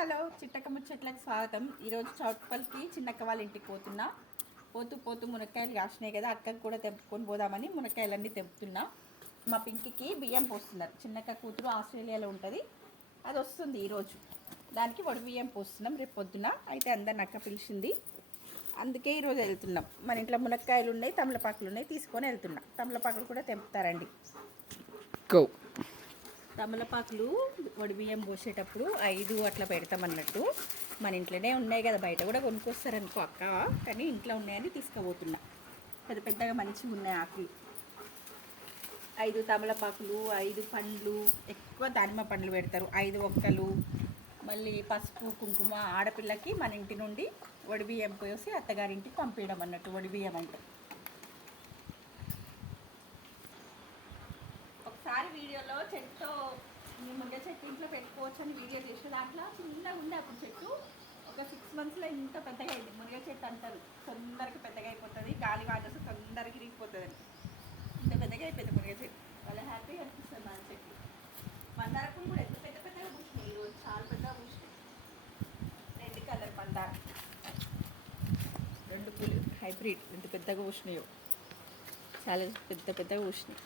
Hello చిట్టక్క ముచ్చట్లకు స్వాగతం. ఈరోజు చౌట్పల్లికి చిన్నక్క వాళ్ళ ఇంటికి పోతున్నా. పోతూ మునక్కాయలు కాసినాయి కదా, అక్కకి కూడా తెంపుకొని పోదామని మునక్కాయలన్నీ తెంపుతున్నా. మా పింకికి బియ్యం పోస్తున్నారు. చిన్నక్క కూతురు ఆస్ట్రేలియాలో ఉంటుంది, అది వస్తుంది ఈరోజు. దానికి వడి బియ్యం పోస్తున్నాం రేపు పొద్దున. అయితే అందరిని అక్క పిలిచింది, అందుకే ఈరోజు వెళ్తున్నాం. మన ఇంట్లో మునక్కాయలు ఉన్నాయి, తమలపాకులు ఉన్నాయి, తీసుకొని వెళ్తున్నాం. తమలపాకులు కూడా తెంపుతారండి. గో. తమలపాకులు వడి బియ్యం పోసేటప్పుడు 5 అట్లా పెడతామన్నట్టు. మన ఇంట్లోనే ఉన్నాయి కదా, బయట కూడా కొనుక్కొస్తారనుకో అక్క, కానీ ఇంట్లో ఉన్నాయని తీసుకుపోతున్నా. పెద్దగా మంచిగా ఉన్నాయి ఆకులు. 5 తమలపాకులు, 5 పండ్లు, ఎక్కువ దానిమ్మ పండ్లు పెడతారు, 5 ఒక్కలు, మళ్ళీ పసుపు కుంకుమ. ఆడపిల్లకి మన ఇంటి నుండి వడి బియ్యం పోసి అత్తగారింటికి పంపించడం అన్నట్టు వడి బియ్యం అంటే. ఒకసారి వీడియోలో చెట్టు, మీ మునగ చెట్టు ఇంట్లో పెట్టుకోవచ్చు అని వీడియో చేసిన దాంట్లో చిన్నగా ఉండే అప్పుడు చెట్టు. ఒక 6 మంత్స్లో ఇంత పెద్దగా అయింది. మునగ చెట్టు అంటారు తొందరగా పెద్దగా అయిపోతుంది, గాలి వాడేస్తే తొందరగా ఇరిగిపోతుంది అని. ఇంత పెద్దగా అయిపోయింది మునగ చెట్టు. చాలా హ్యాపీగా అనిపిస్తుంది మన చెట్టు. మందారం కూడా ఎంత పెద్దగా పూసినాయి ఈరోజు, చాలా పెద్దగా పూసినాయి. రెడ్ కలర్ మందారం, 2 పూలు హైబ్రిడ్ ఎంత పెద్దగా పూసినాయో, చాలా పెద్దగా పూసినాయి.